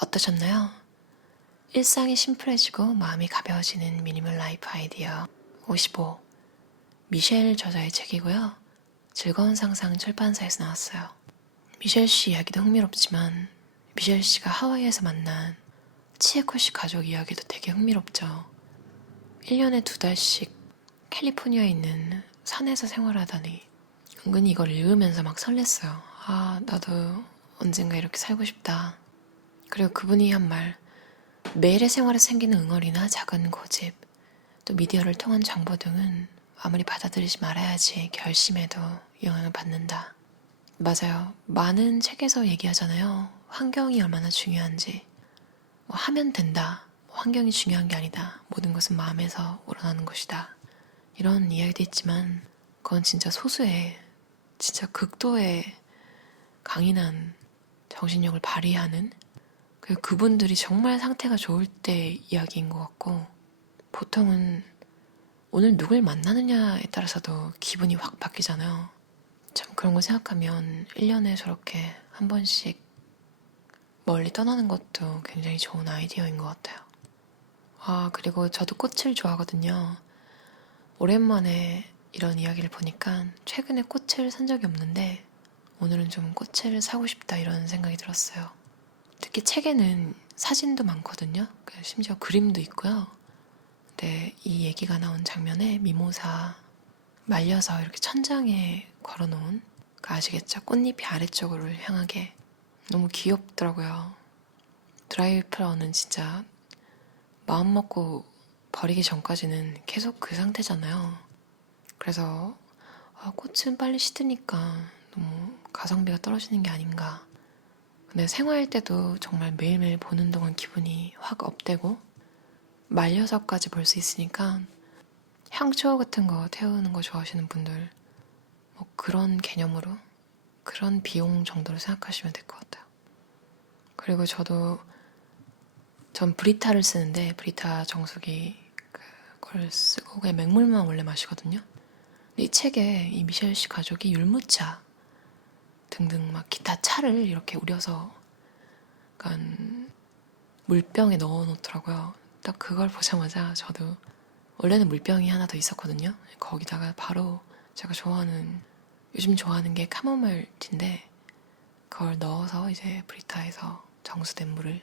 어떠셨나요? 일상이 심플해지고 마음이 가벼워지는 미니멀 라이프 아이디어 55. 미셸 저자의 책이고요. 즐거운 상상 출판사에서 나왔어요. 미셸 씨 이야기도 흥미롭지만 미셸 씨가 하와이에서 만난 치에코 씨 가족 이야기도 되게 흥미롭죠. 1년에 2달씩 캘리포니아에 있는 산에서 생활하다니 은근히 이걸 읽으면서 막 설렜어요. 아, 나도 언젠가 이렇게 살고 싶다. 그리고 그분이 한 말, 매일의 생활에 생기는 응어리나 작은 고집, 또 미디어를 통한 정보 등은 아무리 받아들이지 말아야지 결심에도 영향을 받는다. 맞아요. 많은 책에서 얘기하잖아요. 환경이 얼마나 중요한지. 하면 된다. 환경이 중요한 게 아니다. 모든 것은 마음에서 우러나는 것이다. 이런 이야기도 있지만 그건 진짜 소수의, 진짜 극도의 강인한 정신력을 발휘하는 그분들이 정말 상태가 좋을 때 이야기인 것 같고, 보통은 오늘 누굴 만나느냐에 따라서도 기분이 확 바뀌잖아요. 참 그런 거 생각하면 1년에 저렇게 한 번씩 멀리 떠나는 것도 굉장히 좋은 아이디어인 것 같아요. 아, 그리고 저도 꽃을 좋아하거든요. 오랜만에 이런 이야기를 보니까 최근에 꽃을 산 적이 없는데 오늘은 좀 꽃을 사고 싶다 이런 생각이 들었어요. 특히 책에는 사진도 많거든요. 심지어 그림도 있고요. 근데 이 얘기가 나온 장면에 미모사 말려서 이렇게 천장에 걸어놓은 그 아시겠죠? 꽃잎이 아래쪽으로 향하게 너무 귀엽더라고요. 드라이 플라워는 진짜 마음 먹고 버리기 전까지는 계속 그 상태잖아요. 그래서 꽃은 빨리 시드니까 너무 가성비가 떨어지는 게 아닌가. 근데 생화일 때도 정말 매일매일 보는 동안 기분이 확 업되고 말려서까지 볼 수 있으니까 향초 같은 거 태우는 거 좋아하시는 분들 뭐 그런 개념으로 그런 비용 정도로 생각하시면 될 것 같아요. 그리고 전 브리타를 쓰는데 브리타 정수기 그걸 쓰고 그냥 맹물만 원래 마시거든요. 근데 이 책에 이 미셸 씨 가족이 율무차 등등 막 기타 차를 이렇게 우려서 약간 물병에 넣어 놓더라고요. 딱 그걸 보자마자 저도 원래는 물병이 하나 더 있었거든요. 거기다가 바로 제가 요즘 좋아하는 게 카모마일 티인데 그걸 넣어서 이제 브리타에서 정수된 물을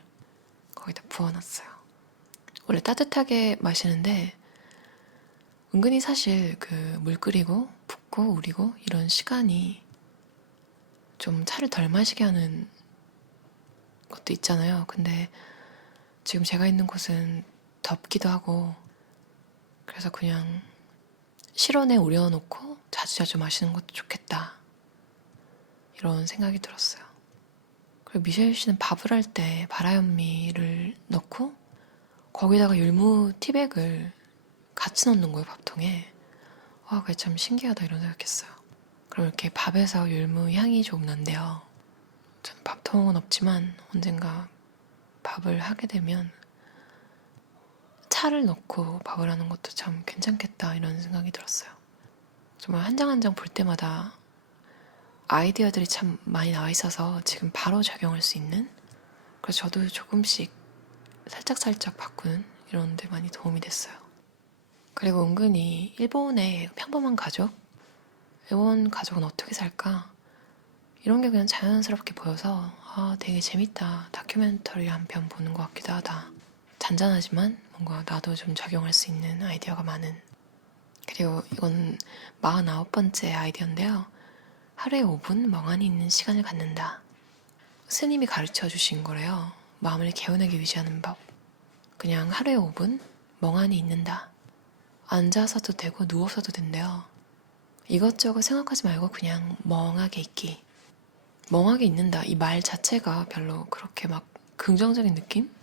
거기다 부어놨어요. 원래 따뜻하게 마시는데 은근히 사실 그 물 끓이고 붓고 우리고 이런 시간이 좀 차를 덜 마시게 하는 것도 있잖아요. 근데 지금 제가 있는 곳은 덥기도 하고 그래서 그냥 실온에 우려놓고 자주자주 마시는 것도 좋겠다 이런 생각이 들었어요. 그리고 미셸 씨는 밥을 할 때 바라현미를 넣고 거기다가 율무 티백을 같이 넣는 거예요, 밥통에. 와, 그게 참 신기하다 이런 생각했어요. 그럼 이렇게 밥에서 율무 향이 조금 난대요. 전 밥통은 없지만 언젠가 밥을 하게 되면 차를 넣고 밥을 하는 것도 참 괜찮겠다 이런 생각이 들었어요. 정말 한 장 한 장 볼 때마다 아이디어들이 참 많이 나와 있어서 지금 바로 적용할 수 있는, 그래서 저도 조금씩 살짝살짝 바꾸는 이런 데 많이 도움이 됐어요. 그리고 은근히 일본의 평범한 가족? 일본 가족은 어떻게 살까? 이런 게 그냥 자연스럽게 보여서 되게 재밌다. 다큐멘터리 한 편 보는 것 같기도 하다. 잔잔하지만 뭔가 나도 좀 적용할 수 있는 아이디어가 많은. 그리고 이건 49번째 아이디어인데요. 하루에 5분 멍하니 있는 시간을 갖는다. 스님이 가르쳐 주신 거래요. 마음을 개운하게 유지하는 법. 그냥 하루에 5분 멍하니 있는다. 앉아서도 되고 누워서도 된대요. 이것저것 생각하지 말고 그냥 멍하게 있기. 멍하게 있는다. 이 말 자체가 별로 그렇게 막 긍정적인 느낌?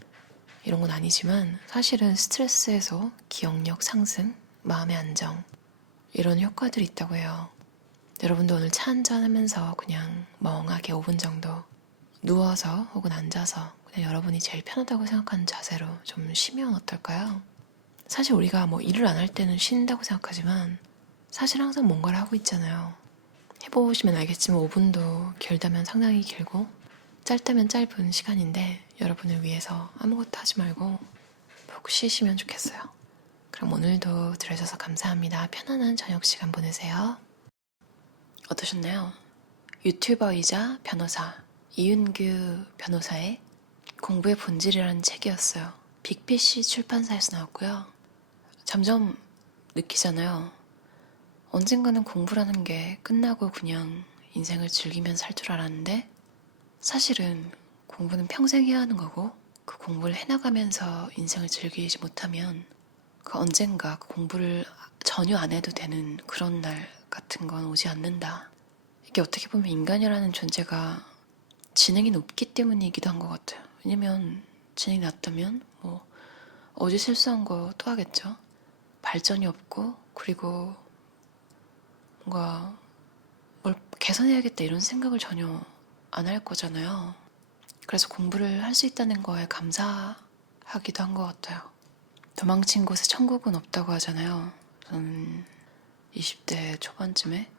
이런 건 아니지만 사실은 스트레스 해소, 기억력 상승, 마음의 안정 이런 효과들이 있다고 해요. 여러분도 오늘 차 한잔 하면서 그냥 멍하게 5분 정도 누워서 혹은 앉아서 그냥 여러분이 제일 편하다고 생각하는 자세로 좀 쉬면 어떨까요? 사실 우리가 뭐 일을 안 할 때는 쉰다고 생각하지만 사실 항상 뭔가를 하고 있잖아요. 해보시면 알겠지만 5분도 길다면 상당히 길고 짧다면 짧은 시간인데 여러분을 위해서 아무것도 하지 말고 푹 쉬시면 좋겠어요. 그럼 오늘도 들어주셔서 감사합니다. 편안한 저녁 시간 보내세요. 어떠셨나요? 유튜버이자 변호사 이윤규 변호사의 공부의 본질이라는 책이었어요. 빅피쉬 출판사에서 나왔고요. 점점 느끼잖아요. 언젠가는 공부라는 게 끝나고 그냥 인생을 즐기면 살 줄 알았는데 사실은 공부는 평생 해야 하는 거고 그 공부를 해나가면서 인생을 즐기지 못하면 그 언젠가 그 공부를 전혀 안 해도 되는 그런 날 같은 건 오지 않는다. 이게 어떻게 보면 인간이라는 존재가 지능이 높기 때문이기도 한 것 같아요. 왜냐면 지능이 낮다면 뭐 어제 실수한 거 또 하겠죠. 발전이 없고 그리고 뭔가 뭘 개선해야겠다 이런 생각을 전혀 안 할 거잖아요. 그래서 공부를 할 수 있다는 거에 감사하기도 한 것 같아요. 도망친 곳에 천국은 없다고 하잖아요. 저는 20대 초반쯤에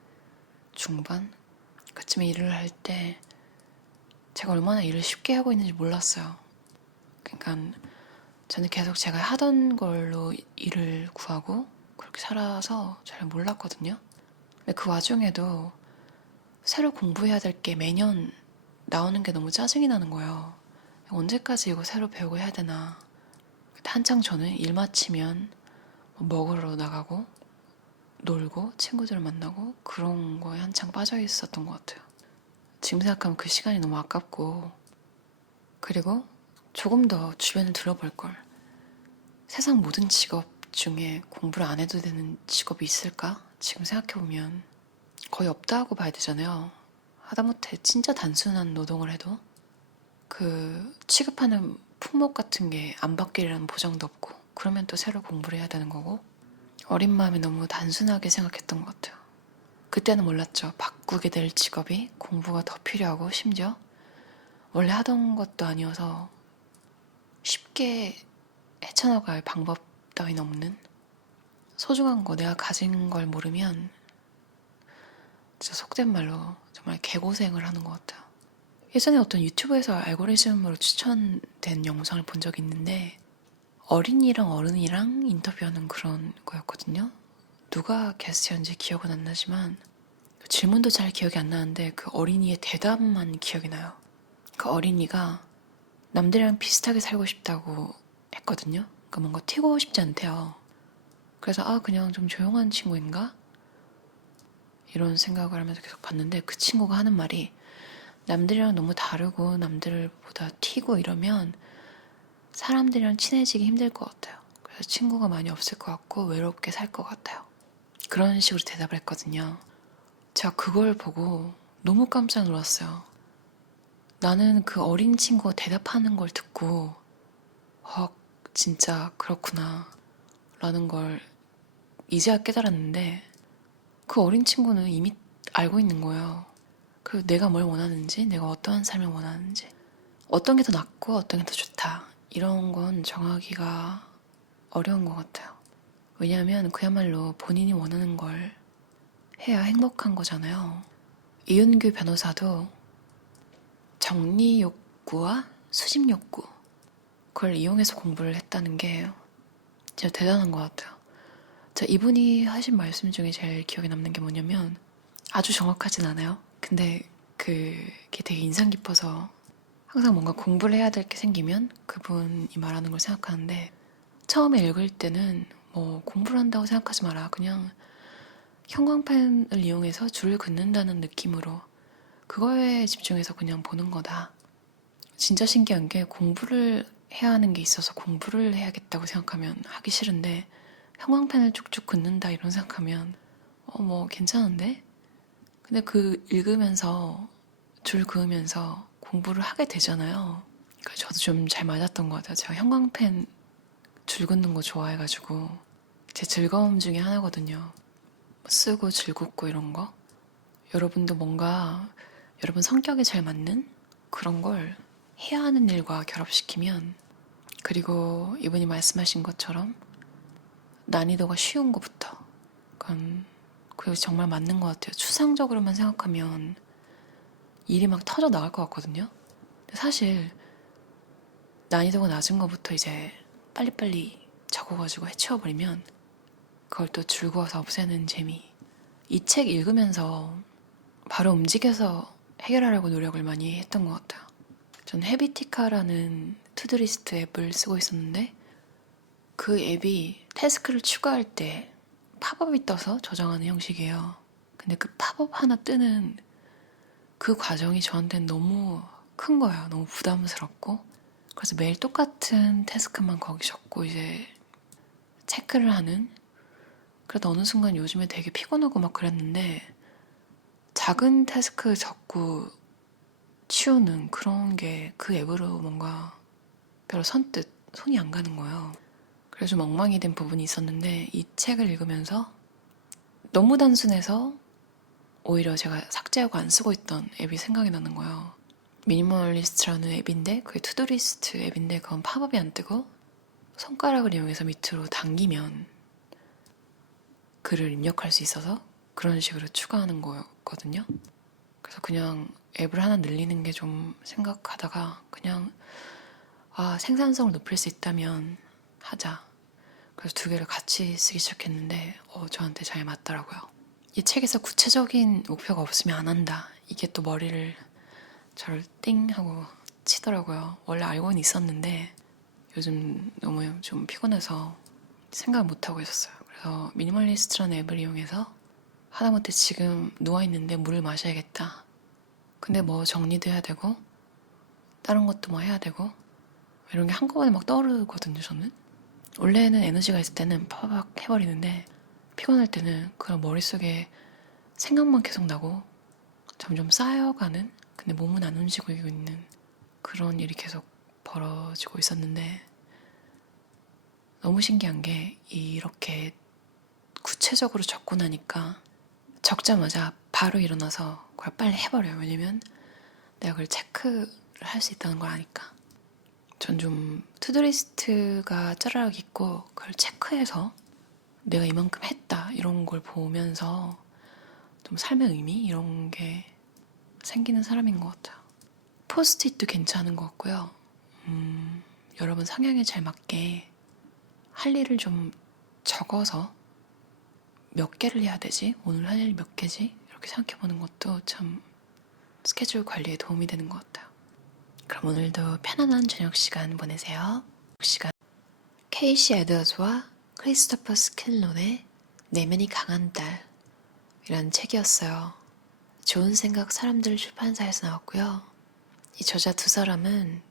중반 그쯤에 일을 할 때 제가 얼마나 일을 쉽게 하고 있는지 몰랐어요. 그러니까 저는 계속 제가 하던 걸로 일을 구하고 그렇게 살아서 잘 몰랐거든요. 근데 그 와중에도 새로 공부해야 될 게 매년 나오는 게 너무 짜증이 나는 거예요. 언제까지 이거 새로 배우고 해야 되나. 한창 저는 일 마치면 먹으러 나가고 놀고 친구들을 만나고 그런 거에 한창 빠져 있었던 것 같아요. 지금 생각하면 그 시간이 너무 아깝고 그리고 조금 더 주변을 둘러볼 걸. 세상 모든 직업 중에 공부를 안 해도 되는 직업이 있을까? 지금 생각해보면 거의 없다고 봐야 되잖아요. 하다못해 진짜 단순한 노동을 해도 그 취급하는 품목 같은 게 안 바뀌리라는 보장도 없고 그러면 또 새로 공부를 해야 되는 거고 어린 마음에 너무 단순하게 생각했던 것 같아요. 그때는 몰랐죠. 바꾸게 될 직업이 공부가 더 필요하고 심지어 원래 하던 것도 아니어서 쉽게 헤쳐나갈 방법 따위는 없는 소중한 거 내가 가진 걸 모르면 진짜 속된 말로 정말 개고생을 하는 것 같아요. 예전에 어떤 유튜브에서 알고리즘으로 추천된 영상을 본 적이 있는데 어린이랑 어른이랑 인터뷰하는 그런 거였거든요. 누가 게스트였는지 기억은 안 나지만 질문도 잘 기억이 안 나는데 그 어린이의 대답만 기억이 나요. 그 어린이가 남들이랑 비슷하게 살고 싶다고 했거든요. 그러니까 뭔가 튀고 싶지 않대요. 그래서 그냥 좀 조용한 친구인가? 이런 생각을 하면서 계속 봤는데 그 친구가 하는 말이 남들이랑 너무 다르고 남들보다 튀고 이러면 사람들이랑 친해지기 힘들 것 같아요. 그래서 친구가 많이 없을 것 같고 외롭게 살 것 같아요. 그런 식으로 대답을 했거든요. 제가 그걸 보고 너무 깜짝 놀랐어요. 나는 그 어린 친구가 대답하는 걸 듣고 진짜 그렇구나 라는 걸 이제야 깨달았는데 그 어린 친구는 이미 알고 있는 거예요. 그 내가 뭘 원하는지, 내가 어떠한 삶을 원하는지, 어떤 게 더 낫고 어떤 게 더 좋다 이런 건 정하기가 어려운 것 같아요. 왜냐하면 그야말로 본인이 원하는 걸 해야 행복한 거잖아요. 이윤규 변호사도 정리 욕구와 수집 욕구 그걸 이용해서 공부를 했다는 게 진짜 대단한 것 같아요. 이분이 하신 말씀 중에 제일 기억에 남는 게 뭐냐면 아주 정확하진 않아요. 근데 그게 되게 인상 깊어서 항상 뭔가 공부를 해야 될 게 생기면 그분이 말하는 걸 생각하는데 처음에 읽을 때는 뭐 공부를 한다고 생각하지 마라. 그냥 형광펜을 이용해서 줄을 긋는다는 느낌으로 그거에 집중해서 그냥 보는 거다. 진짜 신기한 게 공부를 해야 하는 게 있어서 공부를 해야겠다고 생각하면 하기 싫은데 형광펜을 쭉쭉 긋는다 이런 생각하면 뭐 괜찮은데? 근데 그 읽으면서 줄 그으면서 공부를 하게 되잖아요. 그러니까 저도 좀 잘 맞았던 것 같아요. 제가 형광펜 줄 긋는 거 좋아해가지고 제 즐거움 중에 하나거든요. 쓰고 줄 긋고 이런 거. 여러분도 뭔가 여러분 성격에 잘 맞는 그런 걸 해야 하는 일과 결합시키면 그리고 이분이 말씀하신 것처럼 난이도가 쉬운 것부터 그리고 정말 맞는 것 같아요. 추상적으로만 생각하면 일이 막 터져 나갈 것 같거든요. 근데 사실 난이도가 낮은 것부터 이제 빨리빨리 적어가지고 해치워버리면 그걸 또 줄거워서 없애는 재미. 이 책 읽으면서 바로 움직여서 해결하려고 노력을 많이 했던 것 같아요. 전 헤비티카라는 투두리스트 앱을 쓰고 있었는데 그 앱이 태스크를 추가할 때 팝업이 떠서 저장하는 형식이에요. 근데 그 팝업 하나 뜨는 그 과정이 저한테는 너무 큰 거예요. 너무 부담스럽고. 그래서 매일 똑같은 태스크만 거기 적고 이제 체크를 하는. 그래도 어느 순간 요즘에 되게 피곤하고 막 그랬는데 작은 태스크 적고 치우는 그런 게 그 앱으로 뭔가 별로 선뜻 손이 안 가는 거예요. 그래서 좀 엉망이 된 부분이 있었는데 이 책을 읽으면서 너무 단순해서 오히려 제가 삭제하고 안 쓰고 있던 앱이 생각이 나는 거예요. 미니멀리스트라는 앱인데 그게 투두리스트 앱인데 그건 팝업이 안 뜨고 손가락을 이용해서 밑으로 당기면 글을 입력할 수 있어서 그런 식으로 추가하는 거였거든요. 그래서 그냥 앱을 하나 늘리는 게 좀 생각하다가 그냥 생산성을 높일 수 있다면 하자. 그래서 두 개를 같이 쓰기 시작했는데 저한테 잘 맞더라고요. 이 책에서 구체적인 목표가 없으면 안 한다. 이게 또 머리를 저를 띵 하고 치더라고요. 원래 알고는 있었는데 요즘 너무 좀 피곤해서 생각을 못하고 있었어요. 그래서 미니멀리스트라는 앱을 이용해서 하다못해 지금 누워있는데 물을 마셔야겠다. 근데 뭐 정리도 해야 되고 다른 것도 뭐 해야 되고 이런 게 한꺼번에 막 떠오르거든요. 저는 원래는 에너지가 있을 때는 파박 해버리는데 피곤할 때는 그냥 머릿속에 생각만 계속 나고 점점 쌓여가는, 근데 몸은 안 움직이고 있는 그런 일이 계속 벌어지고 있었는데 너무 신기한 게 이렇게 구체적으로 적고 나니까 적자마자 바로 일어나서 그걸 빨리 해버려요. 왜냐면 내가 그걸 체크를 할 수 있다는 걸 아니까. 전 좀 투두리스트가 짜라락 있고 그걸 체크해서 내가 이만큼 했다 이런 걸 보면서 좀 삶의 의미 이런 게 생기는 사람인 것 같아요. 포스트잇도 괜찮은 것 같고요. 여러분 성향에 잘 맞게 할 일을 좀 적어서 몇 개를 해야 되지? 오늘 할 일 몇 개지? 이렇게 생각해보는 것도 참 스케줄 관리에 도움이 되는 것 같아요. 그럼 오늘도 편안한 저녁 시간 보내세요. 케이시 에드워즈와 크리스토퍼 스캔론의 내면이 강한 딸이라는 책이었어요. 좋은 생각 사람들 출판사에서 나왔고요. 이 저자 두 사람은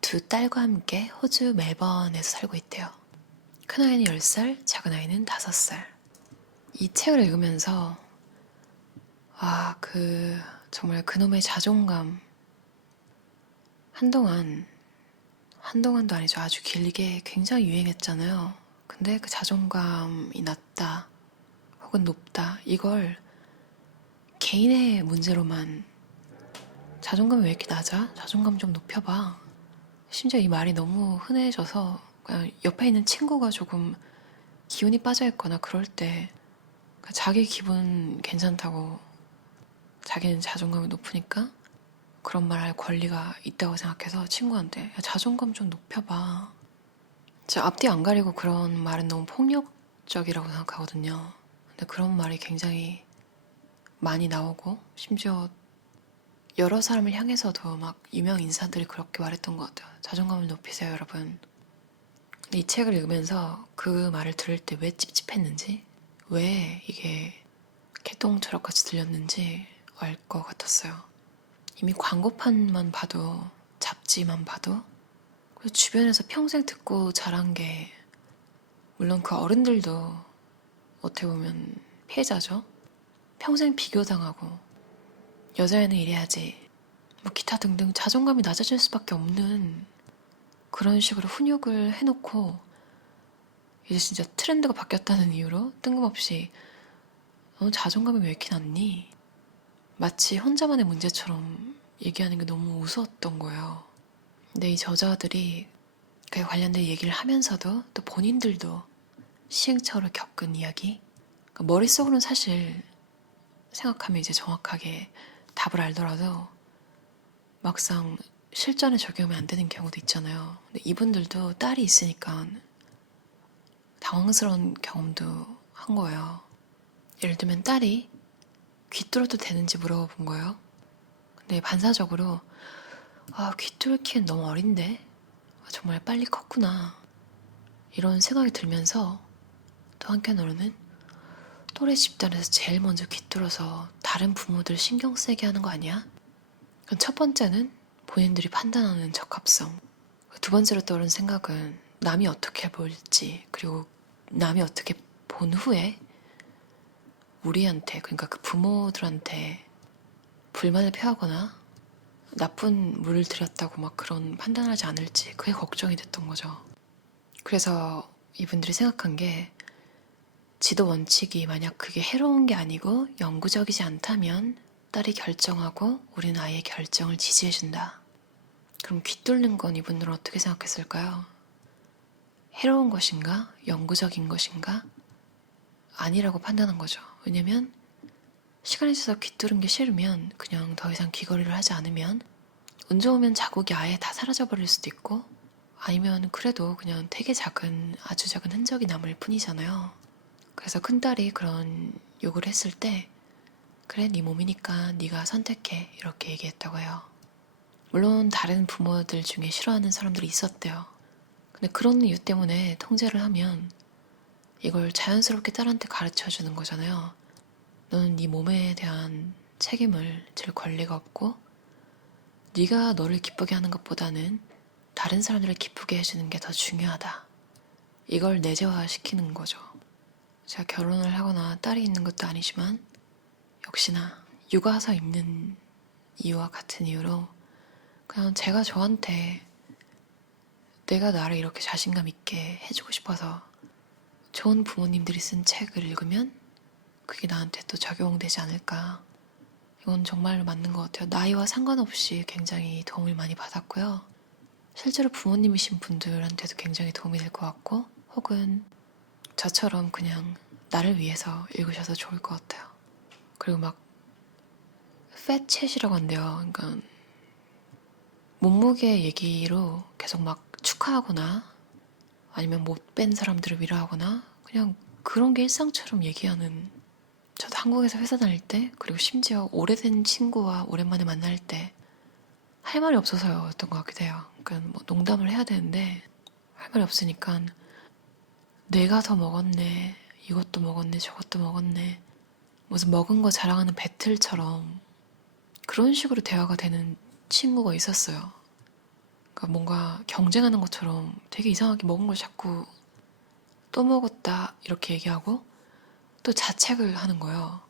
두 딸과 함께 호주 멜번에서 살고 있대요. 큰아이는 10살, 작은아이는 5살. 이 책을 읽으면서 정말 그놈의 자존감 한동안도 아니죠. 아주 길게 굉장히 유행했잖아요. 근데 그 자존감이 낮다 혹은 높다 이걸 개인의 문제로만 자존감이 왜 이렇게 낮아? 자존감 좀 높여봐. 심지어 이 말이 너무 흔해져서 그냥 옆에 있는 친구가 조금 기운이 빠져있거나 그럴 때 자기 기분 괜찮다고 자기는 자존감이 높으니까 그런 말 할 권리가 있다고 생각해서 친구한테 야, 자존감 좀 높여봐. 진짜 앞뒤 안 가리고 그런 말은 너무 폭력적이라고 생각하거든요. 근데 그런 말이 굉장히 많이 나오고 심지어 여러 사람을 향해서도 막 유명 인사들이 그렇게 말했던 것 같아요. 자존감을 높이세요, 여러분. 근데 이 책을 읽으면서 그 말을 들을 때 왜 찝찝했는지, 왜 이게 개똥처럼 같이 들렸는지 알 것 같았어요. 이미 광고판만 봐도, 잡지만 봐도, 그리고 주변에서 평생 듣고 자란 게, 물론 그 어른들도 어떻게 보면 피해자죠. 평생 비교당하고, 여자애는 이래야지, 뭐 기타 등등 자존감이 낮아질 수밖에 없는 그런 식으로 훈육을 해놓고, 이제 진짜 트렌드가 바뀌었다는 이유로 뜬금없이 너 자존감이 왜 이렇게 낮니? 마치 혼자만의 문제처럼 얘기하는 게 너무 우스웠던 거예요. 근데 이 저자들이 그에 관련된 얘기를 하면서도 또 본인들도 시행착오를 겪은 이야기, 그러니까 머릿속으로는 사실 생각하면 이제 정확하게 답을 알더라도 막상 실전에 적용하면 안 되는 경우도 있잖아요. 근데 이분들도 딸이 있으니까 당황스러운 경험도 한 거예요. 예를 들면 딸이 귀 뚫어도 되는지 물어본 거예요. 근데 반사적으로 귀 뚫기엔 너무 어린데? 정말 빨리 컸구나. 이런 생각이 들면서 또 한편으로는 또래 집단에서 제일 먼저 귀 뚫어서 다른 부모들 신경 쓰게 하는 거 아니야? 그럼 첫 번째는 본인들이 판단하는 적합성. 두 번째로 떠오른 생각은 남이 어떻게 볼지, 그리고 남이 어떻게 본 후에 우리한테, 그러니까 그 부모들한테 불만을 표하거나 나쁜 물을 들였다고 막 그런 판단을 하지 않을지, 그게 걱정이 됐던 거죠. 그래서 이분들이 생각한 게, 지도 원칙이 만약 그게 해로운 게 아니고 영구적이지 않다면 딸이 결정하고 우리는 아이의 결정을 지지해준다. 그럼 귀 뚫는 건 이분들은 어떻게 생각했을까요? 해로운 것인가? 영구적인 것인가? 아니라고 판단한 거죠. 왜냐면 시간이 지나서 귀 뚫은 게 싫으면 그냥 더 이상 귀걸이를 하지 않으면 운 좋으면 자국이 아예 다 사라져버릴 수도 있고, 아니면 그래도 그냥 되게 작은, 아주 작은 흔적이 남을 뿐이잖아요. 그래서 큰딸이 그런 욕을 했을 때, 그래, 네 몸이니까 네가 선택해, 이렇게 얘기했다고 해요. 물론 다른 부모들 중에 싫어하는 사람들이 있었대요. 근데 그런 이유 때문에 통제를 하면 이걸 자연스럽게 딸한테 가르쳐주는 거잖아요. 너는 네 몸에 대한 책임을 질 권리가 없고, 네가 너를 기쁘게 하는 것보다는 다른 사람들을 기쁘게 해주는 게 더 중요하다. 이걸 내재화시키는 거죠. 제가 결혼을 하거나 딸이 있는 것도 아니지만 역시나 육아서 있는 이유와 같은 이유로 그냥 제가 저한테 내가 나를 이렇게 자신감 있게 해주고 싶어서 좋은 부모님들이 쓴 책을 읽으면 그게 나한테 또 적용되지 않을까. 이건 정말로 맞는 것 같아요. 나이와 상관없이 굉장히 도움을 많이 받았고요. 실제로 부모님이신 분들한테도 굉장히 도움이 될 것 같고, 혹은 저처럼 그냥 나를 위해서 읽으셔도 좋을 것 같아요. 그리고 막 팻챗이라고 한대요. 그러니까 몸무게 얘기로 계속 막 축하하거나 아니면 못 뺀 사람들을 위로하거나 그냥 그런 게 일상처럼 얘기하는, 저도 한국에서 회사 다닐 때, 그리고 심지어 오래된 친구와 오랜만에 만날 때 할 말이 없어서였던 것 같기도 해요. 그러니까 뭐 농담을 해야 되는데 할 말이 없으니까 내가 더 먹었네, 이것도 먹었네, 저것도 먹었네, 무슨 먹은 거 자랑하는 배틀처럼 그런 식으로 대화가 되는 친구가 있었어요. 그러니까 뭔가 경쟁하는 것처럼 되게 이상하게 먹은 걸 자꾸 또 먹었다 이렇게 얘기하고 또 자책을 하는 거예요.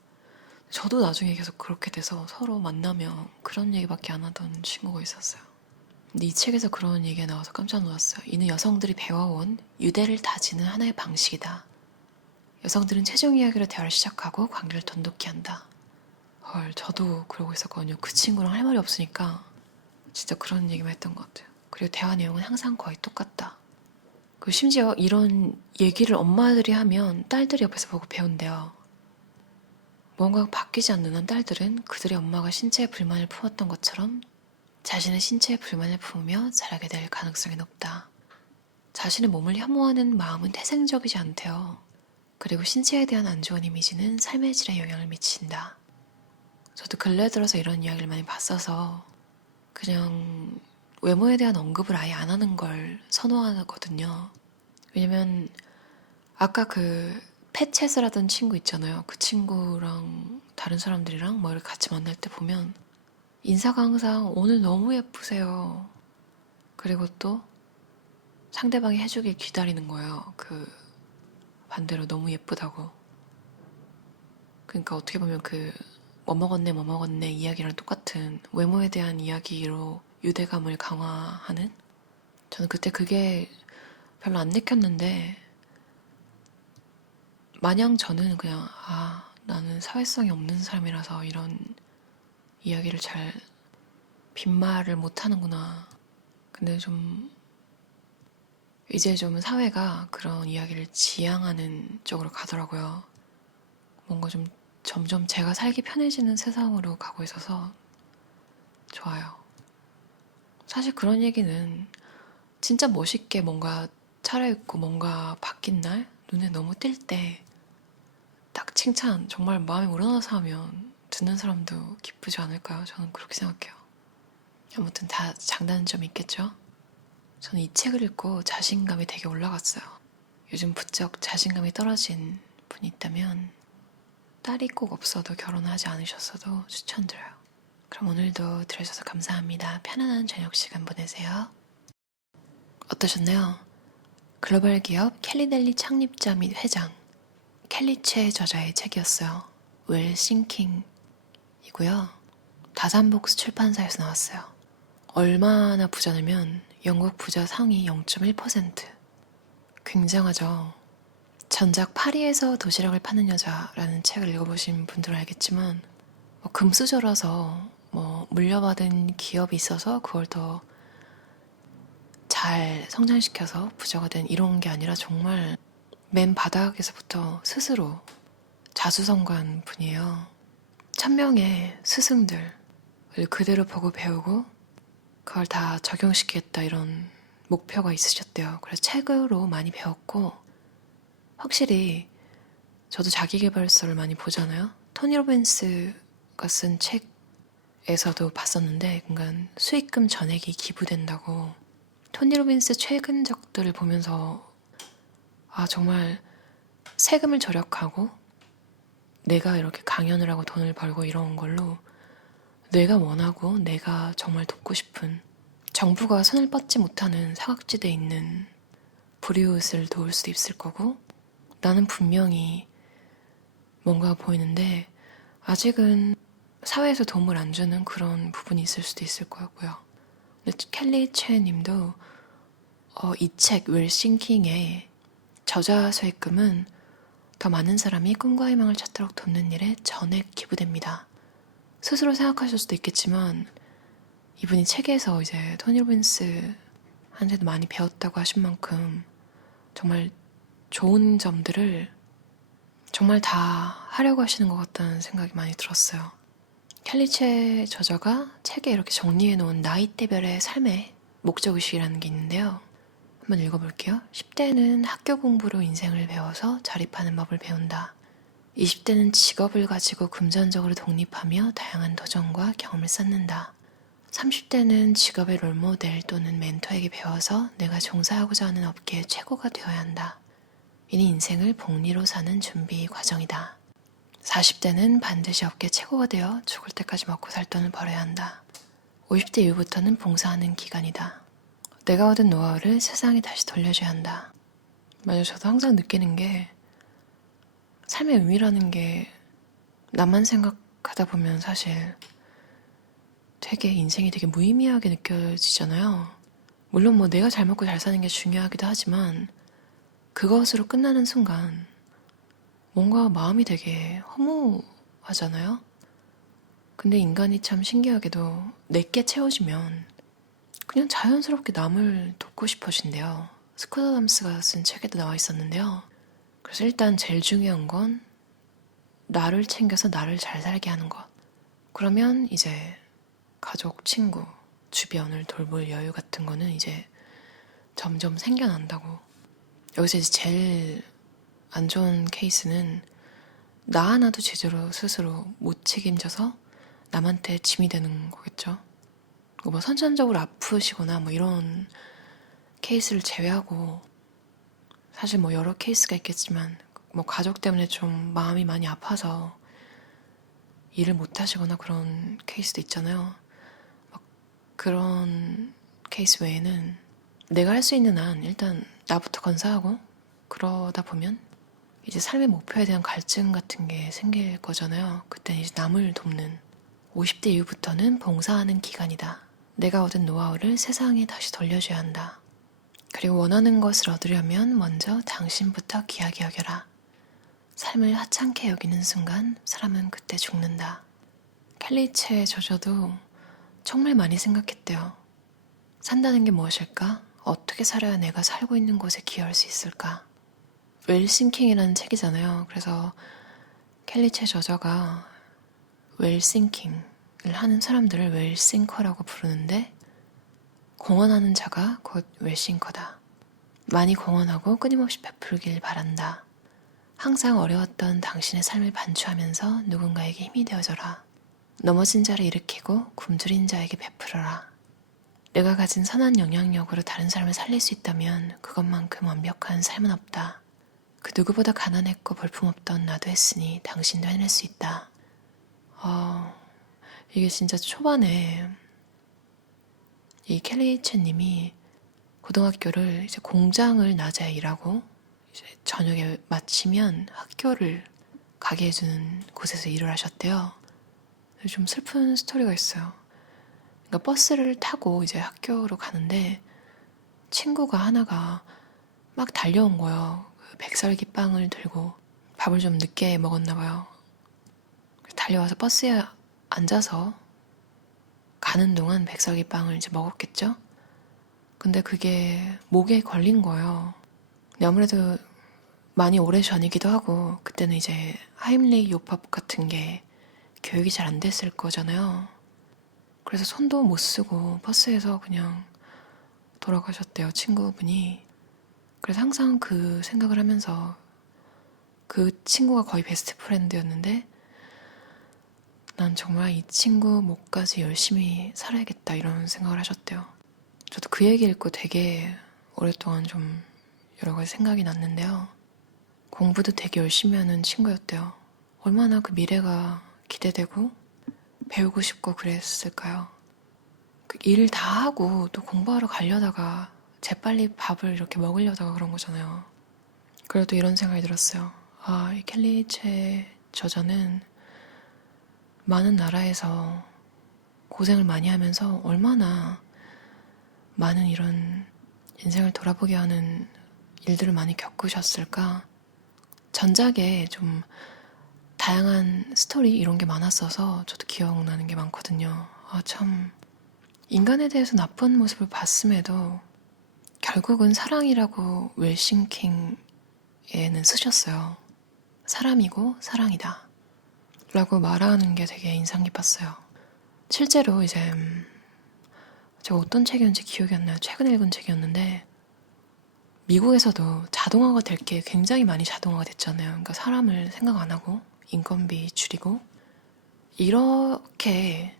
저도 나중에 계속 그렇게 돼서 서로 만나면 그런 얘기밖에 안 하던 친구가 있었어요. 근데 이 책에서 그런 얘기가 나와서 깜짝 놀랐어요. 이는 여성들이 배워온 유대를 다지는 하나의 방식이다. 여성들은 최종 이야기로 대화를 시작하고 관계를 돈독히 한다. 헐, 저도 그러고 있었거든요. 그 친구랑 할 말이 없으니까 진짜 그런 얘기만 했던 것 같아요. 그리고 대화 내용은 항상 거의 똑같다. 그 심지어 이런 얘기를 엄마들이 하면 딸들이 옆에서 보고 배운대요. 뭔가가 바뀌지 않는 한 딸들은 그들의 엄마가 신체에 불만을 품었던 것처럼 자신의 신체에 불만을 품으며 자라게 될 가능성이 높다. 자신의 몸을 혐오하는 마음은 태생적이지 않대요. 그리고 신체에 대한 안 좋은 이미지는 삶의 질에 영향을 미친다. 저도 근래 들어서 이런 이야기를 많이 봤어서 그냥 외모에 대한 언급을 아예 안 하는 걸 선호하거든요. 왜냐면 아까 그 펫챗을 하던 친구 있잖아요. 그 친구랑 다른 사람들이랑 뭐 이렇게 같이 만날 때 보면 인사가 항상 오늘 너무 예쁘세요. 그리고 또 상대방이 해주길 기다리는 거예요. 그 반대로 너무 예쁘다고. 그러니까 어떻게 보면 그 뭐 먹었네 뭐 먹었네 이야기랑 똑같은 외모에 대한 이야기로 유대감을 강화하는, 저는 그때 그게 별로 안 내켰는데 마냥 저는 그냥 나는 사회성이 없는 사람이라서 이런 이야기를 잘 빈말을 못하는구나. 근데 좀 이제 좀 사회가 그런 이야기를 지향하는 쪽으로 가더라고요. 뭔가 좀 점점 제가 살기 편해지는 세상으로 가고 있어서 좋아요. 사실 그런 얘기는 진짜 멋있게 뭔가 차려입고 뭔가 바뀐 날 눈에 너무 띌 때 딱 칭찬 정말 마음이 우러나서 하면 듣는 사람도 기쁘지 않을까요? 저는 그렇게 생각해요. 아무튼 다 장단점이 있겠죠? 저는 이 책을 읽고 자신감이 되게 올라갔어요. 요즘 부쩍 자신감이 떨어진 분이 있다면 딸이 꼭 없어도 결혼하지 않으셨어도 추천드려요. 그럼 오늘도 들어주셔서 감사합니다. 편안한 저녁 시간 보내세요. 어떠셨나요? 글로벌 기업 캘리델리 창립자 및 회장 켈리체 저자의 책이었어요. 웰 싱킹이고요. 다산복스 출판사에서 나왔어요. 얼마나 부자냐면 영국 부자 상위 0.1%. 굉장하죠. 전작 파리에서 도시락을 파는 여자라는 책을 읽어보신 분들은 알겠지만 금수저라서 물려받은 기업이 있어서 그걸 더 잘 성장시켜서 부자가 된 이런 게 아니라 정말 맨 바닥에서부터 스스로 자수성가한 분이에요. 1000명의 스승들을 그대로 보고 배우고 그걸 다 적용시키겠다 이런 목표가 있으셨대요. 그래서 책으로 많이 배웠고 확실히 저도 자기계발서를 많이 보잖아요. 토니 로빈스가 쓴 책에서도 봤었는데 그러니까 수익금 전액이 기부된다고 토니 로빈스 최근작들을 보면서 정말 세금을 절약하고 내가 이렇게 강연을 하고 돈을 벌고 이런 걸로 내가 원하고 내가 정말 돕고 싶은 정부가 손을 뻗지 못하는 사각지대에 있는 불이웃을 도울 수도 있을 거고 나는 분명히 뭔가 보이는데 아직은 사회에서 도움을 안 주는 그런 부분이 있을 수도 있을 거고요. 근데 켈리 채 님도 이 책 웰싱킹의 저자 수익금은 더 많은 사람이 꿈과 희망을 찾도록 돕는 일에 전액 기부됩니다. 스스로 생각하실 수도 있겠지만 이분이 책에서 이제 토니 로빈스한테도 많이 배웠다고 하신 만큼 정말 좋은 점들을 정말 다 하려고 하시는 것 같다는 생각이 많이 들었어요. 켈리체 저자가 책에 이렇게 정리해놓은 나이대별의 삶의 목적의식이라는 게 있는데요. 한번 읽어볼게요. 10대는 학교 공부로 인생을 배워서 자립하는 법을 배운다. 20대는 직업을 가지고 금전적으로 독립하며 다양한 도전과 경험을 쌓는다. 30대는 직업의 롤모델 또는 멘토에게 배워서 내가 종사하고자 하는 업계의 최고가 되어야 한다. 이는 인생을 복리로 사는 준비 과정이다. 40대는 반드시 업계 최고가 되어 죽을 때까지 먹고 살 돈을 벌어야 한다. 50대 이후부터는 봉사하는 기간이다. 내가 얻은 노하우를 세상에 다시 돌려줘야 한다. 맞아요. 저도 항상 느끼는 게 삶의 의미라는 게 나만 생각하다 보면 사실 되게 인생이 되게 무의미하게 느껴지잖아요. 물론 내가 잘 먹고 잘 사는 게 중요하기도 하지만 그것으로 끝나는 순간 뭔가 마음이 되게 허무하잖아요. 근데 인간이 참 신기하게도 내게 채워지면 그냥 자연스럽게 남을 돕고 싶어진대요. 스콧 아담스가 쓴 책에도 나와 있었는데요. 그래서 일단 제일 중요한 건 나를 챙겨서 나를 잘 살게 하는 것. 그러면 이제 가족, 친구, 주변을 돌볼 여유 같은 거는 이제 점점 생겨난다고. 여기서 이제 제일 안 좋은 케이스는 나 하나도 제대로 스스로 못 책임져서 남한테 짐이 되는 거겠죠. 선천적으로 아프시거나 이런 케이스를 제외하고 사실 여러 케이스가 있겠지만 가족 때문에 좀 마음이 많이 아파서 일을 못 하시거나 그런 케이스도 있잖아요. 그런 케이스 외에는 내가 할 수 있는 한 일단 나부터 건사하고 그러다 보면 이제 삶의 목표에 대한 갈증 같은 게 생길 거잖아요. 그때는 이제 남을 돕는 50대 이후부터는 봉사하는 기간이다. 내가 얻은 노하우를 세상에 다시 돌려줘야 한다. 그리고 원하는 것을 얻으려면 먼저 당신부터 귀하게 여겨라. 삶을 하찮게 여기는 순간 사람은 그때 죽는다. 켈리체의 저자도 정말 많이 생각했대요. 산다는 게 무엇일까? 어떻게 살아야 내가 살고 있는 곳에 기여할 수 있을까? 웰싱킹이라는 책이잖아요. 그래서 켈리체 저자가 웰싱킹을 하는 사람들을 웰싱커라고 부르는데 공헌하는 자가 곧 웰싱커다. 많이 공헌하고 끊임없이 베풀길 바란다. 항상 어려웠던 당신의 삶을 반추하면서 누군가에게 힘이 되어줘라. 넘어진 자를 일으키고 굶주린 자에게 베풀어라. 내가 가진 선한 영향력으로 다른 사람을 살릴 수 있다면 그것만큼 완벽한 삶은 없다. 그 누구보다 가난했고 볼품없던 나도 했으니 당신도 해낼 수 있다. 이게 진짜 초반에 이 켈리 채님이 고등학교를 이제 공장을 낮에 일하고 이제 저녁에 마치면 학교를 가게 해주는 곳에서 일을 하셨대요. 좀 슬픈 스토리가 있어요. 그러니까 버스를 타고 이제 학교로 가는데 친구가 하나가 막 달려온 거예요. 그 백설기 빵을 들고 밥을 좀 늦게 먹었나 봐요. 달려와서 버스에 앉아서 가는 동안 백설기 빵을 이제 먹었겠죠? 근데 그게 목에 걸린 거예요. 근데 아무래도 많이 오래 전이기도 하고 그때는 이제 하임리히 요법 같은 게 교육이 잘 안 됐을 거잖아요. 그래서 손도 못 쓰고 버스에서 그냥 돌아가셨대요, 친구분이. 그래서 항상 그 생각을 하면서 그 친구가 거의 베스트 프렌드였는데 난 정말 이 친구 목까지 열심히 살아야겠다 이런 생각을 하셨대요. 저도 그 얘기 읽고 되게 오랫동안 좀 여러 가지 생각이 났는데요. 공부도 되게 열심히 하는 친구였대요. 얼마나 그 미래가 기대되고 배우고 싶고 그랬을까요? 그 일 다 하고 또 공부하러 가려다가 재빨리 밥을 이렇게 먹으려다가 그런 거잖아요. 그래도 이런 생각이 들었어요. 이 켈리 채 저자는 많은 나라에서 고생을 많이 하면서 얼마나 많은 이런 인생을 돌아보게 하는 일들을 많이 겪으셨을까. 전작에 좀 다양한 스토리 이런 게 많았어서 저도 기억나는 게 많거든요. 참 인간에 대해서 나쁜 모습을 봤음에도 결국은 사랑이라고 웰싱킹에는 쓰셨어요. 사람이고 사랑이다 라고 말하는 게 되게 인상 깊었어요. 실제로 이제 제가 어떤 책이었는지 기억이 안 나요. 최근에 읽은 책이었는데 미국에서도 자동화가 될 게 굉장히 많이 자동화가 됐잖아요. 그러니까 사람을 생각 안 하고 인건비 줄이고 이렇게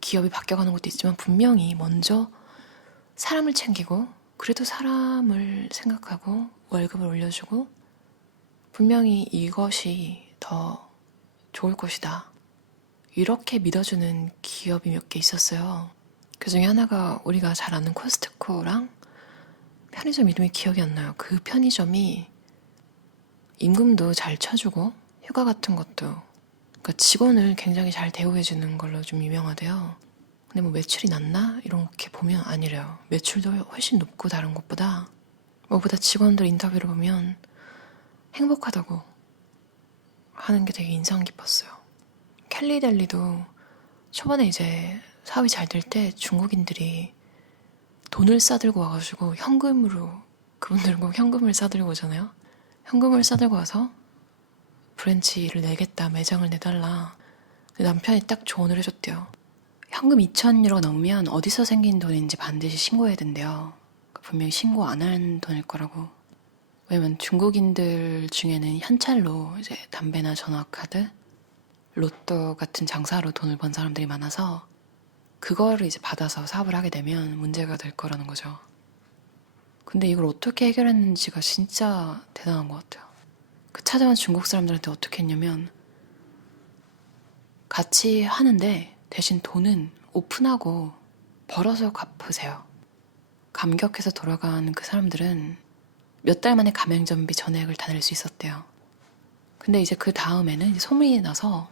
기업이 바뀌어가는 것도 있지만 분명히 먼저 사람을 챙기고 그래도 사람을 생각하고 월급을 올려주고 분명히 이것이 더 좋을 것이다. 이렇게 믿어주는 기업이 몇 개 있었어요. 그 중에 하나가 우리가 잘 아는 코스트코랑 편의점 이름이 기억이 안 나요. 그 편의점이 임금도 잘 쳐주고 휴가 같은 것도 그러니까 직원을 굉장히 잘 대우해주는 걸로 좀 유명하대요. 근데 뭐 매출이 낮나? 이렇게 보면 아니래요. 매출도 훨씬 높고 다른 곳보다 뭐보다 직원들 인터뷰를 보면 행복하다고 하는 게 되게 인상 깊었어요. 켈리델리도 초반에 이제 사업이 잘 될 때 중국인들이 돈을 싸들고 와가지고 현금으로 그분들은 꼭 현금을 싸들고 오잖아요. 현금을 싸들고 와서 브랜치를 내겠다, 매장을 내달라. 남편이 딱 조언을 해줬대요. 현금 2,000유로가 넘으면 어디서 생긴 돈인지 반드시 신고해야 된대요. 분명히 신고 안 한 돈일 거라고. 왜냐면 중국인들 중에는 현찰로 이제 담배나 전화카드, 로또 같은 장사로 돈을 번 사람들이 많아서 그거를 이제 받아서 사업을 하게 되면 문제가 될 거라는 거죠. 근데 이걸 어떻게 해결했는지가 진짜 대단한 것 같아요. 그 찾아온 중국 사람들한테 어떻게 했냐면 같이 하는데 대신 돈은 오픈하고 벌어서 갚으세요. 감격해서 돌아간 그 사람들은 몇 달 만에 가맹점비 전액을 다 낼 수 있었대요. 근데 이제 그 다음에는 소문이 나서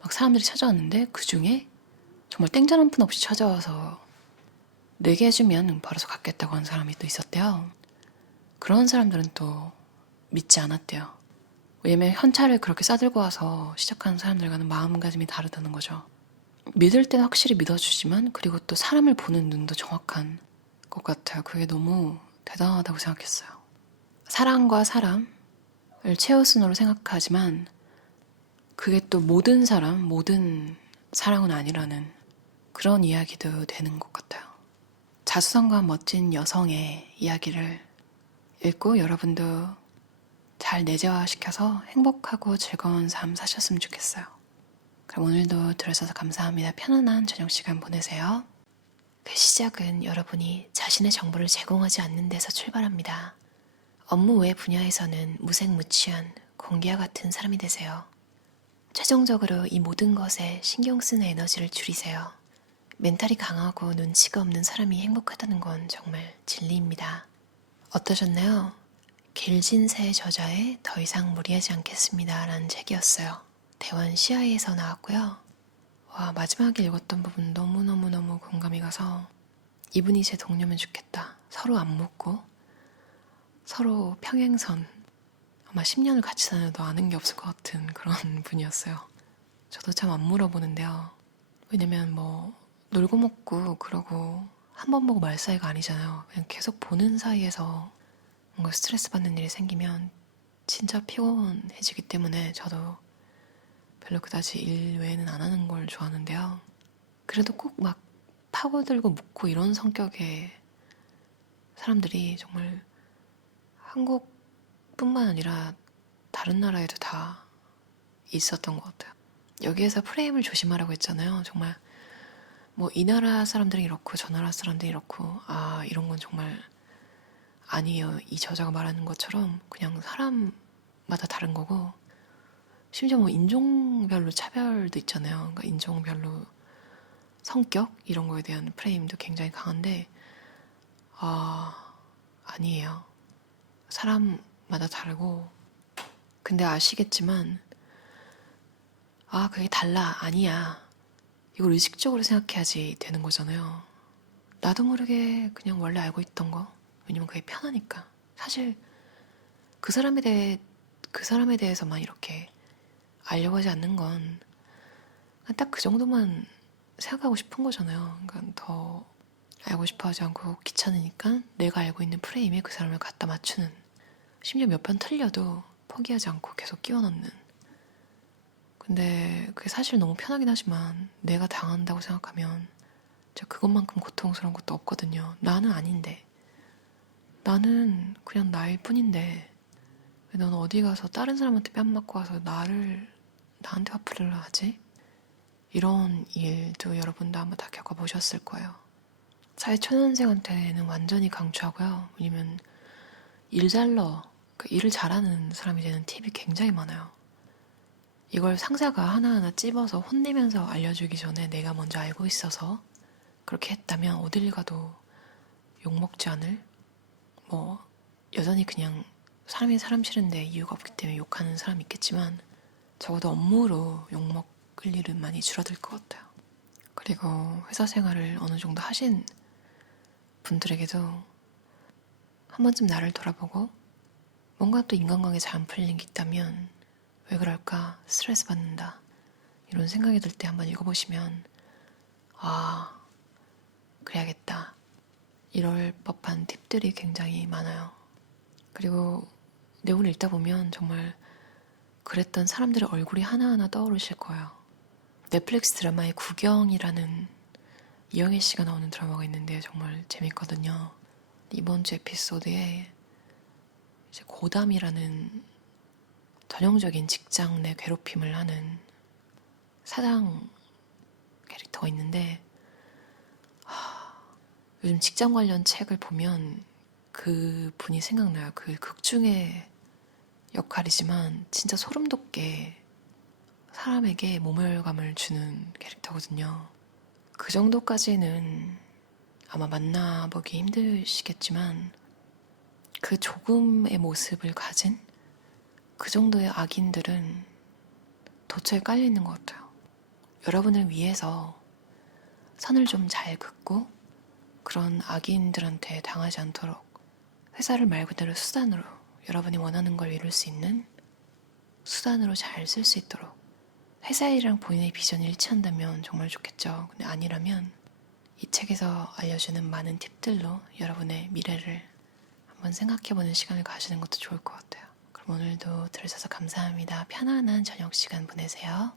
막 사람들이 찾아왔는데 그 중에 정말 땡전 한 푼 없이 찾아와서 내게 해주면 벌어서 갚겠다고 하는 사람이 또 있었대요. 그런 사람들은 또 믿지 않았대요. 왜냐면 현찰을 그렇게 싸들고 와서 시작하는 사람들과는 마음가짐이 다르다는 거죠. 믿을 때는 확실히 믿어주지만 그리고 또 사람을 보는 눈도 정확한 것 같아요. 그게 너무 대단하다고 생각했어요. 사랑과 사람을 최우선으로 생각하지만 그게 또 모든 사람, 모든 사랑은 아니라는 그런 이야기도 되는 것 같아요. 자수성가한 멋진 여성의 이야기를 읽고 여러분도 잘 내재화시켜서 행복하고 즐거운 삶 사셨으면 좋겠어요. 그럼 오늘도 들어주셔서 감사합니다. 편안한 저녁 시간 보내세요. 그 시작은 여러분이 자신의 정보를 제공하지 않는 데서 출발합니다. 업무 외 분야에서는 무색무취한 공기와 같은 사람이 되세요. 최종적으로 이 모든 것에 신경 쓰는 에너지를 줄이세요. 멘탈이 강하고 눈치가 없는 사람이 행복하다는 건 정말 진리입니다. 어떠셨나요? 길진 새의 저자의 더 이상 무리하지 않겠습니다 라는 책이었어요. 대원 CI에서 나왔고요. 와, 마지막에 읽었던 부분 너무너무너무 공감이 가서 이분이 제 동료면 좋겠다. 서로 안 묻고 서로 평행선, 아마 10년을 같이 다녀도 아는 게 없을 것 같은 그런 분이었어요. 저도 참 안 물어보는데요. 왜냐면 뭐 놀고 먹고 그러고 한 번 보고 말 사이가 아니잖아요. 그냥 계속 보는 사이에서 뭔가 스트레스 받는 일이 생기면 진짜 피곤해지기 때문에 저도 별로 그다지 일 외에는 안 하는 걸 좋아하는데요. 그래도 꼭 막 파고들고 묻고 이런 성격의 사람들이 정말 한국뿐만 아니라 다른 나라에도 다 있었던 것 같아요. 여기에서 프레임을 조심하라고 했잖아요. 정말 뭐 이 나라 사람들이 이렇고 저 나라 사람들이 이렇고 이런 건 정말 아니에요. 이 저자가 말하는 것처럼 그냥 사람마다 다른 거고 심지어 뭐 인종별로 차별도 있잖아요. 그러니까 인종별로 성격 이런 거에 대한 프레임도 굉장히 강한데 아니에요. 사람마다 다르고 근데 아시겠지만 그게 달라 아니야 이걸 의식적으로 생각해야지 되는 거잖아요. 나도 모르게 그냥 원래 알고 있던 거 왜냐면 그게 편하니까 사실 그 사람에 대해서만 이렇게 알려고 하지 않는 건 딱 그 정도만 생각하고 싶은 거잖아요. 그러니까 더 알고 싶어 하지 않고 귀찮으니까 내가 알고 있는 프레임에 그 사람을 갖다 맞추는 심지어 몇 번 틀려도 포기하지 않고 계속 끼워 넣는 근데 그게 사실 너무 편하긴 하지만 내가 당한다고 생각하면 진짜 그것만큼 고통스러운 것도 없거든요. 나는 아닌데 나는 그냥 나일 뿐인데 왜 넌 어디 가서 다른 사람한테 뺨 맞고 와서 나한테 화풀이를 하지? 이런 일도 여러분도 아마 다 겪어보셨을 거예요. 사회초년생한테는 완전히 강추하고요. 왜냐면 일을 잘하는 사람이 되는 팁이 굉장히 많아요. 이걸 상사가 하나하나 찝어서 혼내면서 알려주기 전에 내가 먼저 알고 있어서 그렇게 했다면 어딜 가도 욕먹지 않을? 뭐 여전히 그냥 사람이 사람 싫은데 이유가 없기 때문에 욕하는 사람이 있겠지만 적어도 업무로 욕먹을 일은 많이 줄어들 것 같아요. 그리고 회사 생활을 어느 정도 하신 분들에게도 한 번쯤 나를 돌아보고 뭔가 또 인간관계 잘 안 풀리는 게 있다면 왜 그럴까? 스트레스 받는다. 이런 생각이 들 때 한번 읽어보시면 그래야겠다. 이럴 법한 팁들이 굉장히 많아요. 그리고 내용을 읽다 보면 정말 그랬던 사람들의 얼굴이 하나하나 떠오르실 거예요. 넷플릭스 드라마의 구경이라는 이영애 씨가 나오는 드라마가 있는데 정말 재밌거든요. 이번 주 에피소드에 이제 고담이라는 전형적인 직장 내 괴롭힘을 하는 사장 캐릭터가 있는데 요즘 직장 관련 책을 보면 그 분이 생각나요. 그 극중의 역할이지만 진짜 소름 돋게 사람에게 모멸감을 주는 캐릭터거든요. 그 정도까지는 아마 만나보기 힘드시겠지만 그 조금의 모습을 가진 그 정도의 악인들은 도처에 깔려있는 것 같아요. 여러분을 위해서 선을 좀 잘 긋고 그런 악인들한테 당하지 않도록 회사를 말 그대로 수단으로 여러분이 원하는 걸 이룰 수 있는 수단으로 잘 쓸 수 있도록 회사 일이랑 본인의 비전이 일치한다면 정말 좋겠죠. 근데 아니라면 이 책에서 알려주는 많은 팁들로 여러분의 미래를 한번 생각해보는 시간을 가지는 것도 좋을 것 같아요. 그럼 오늘도 들으셔서 감사합니다. 편안한 저녁 시간 보내세요.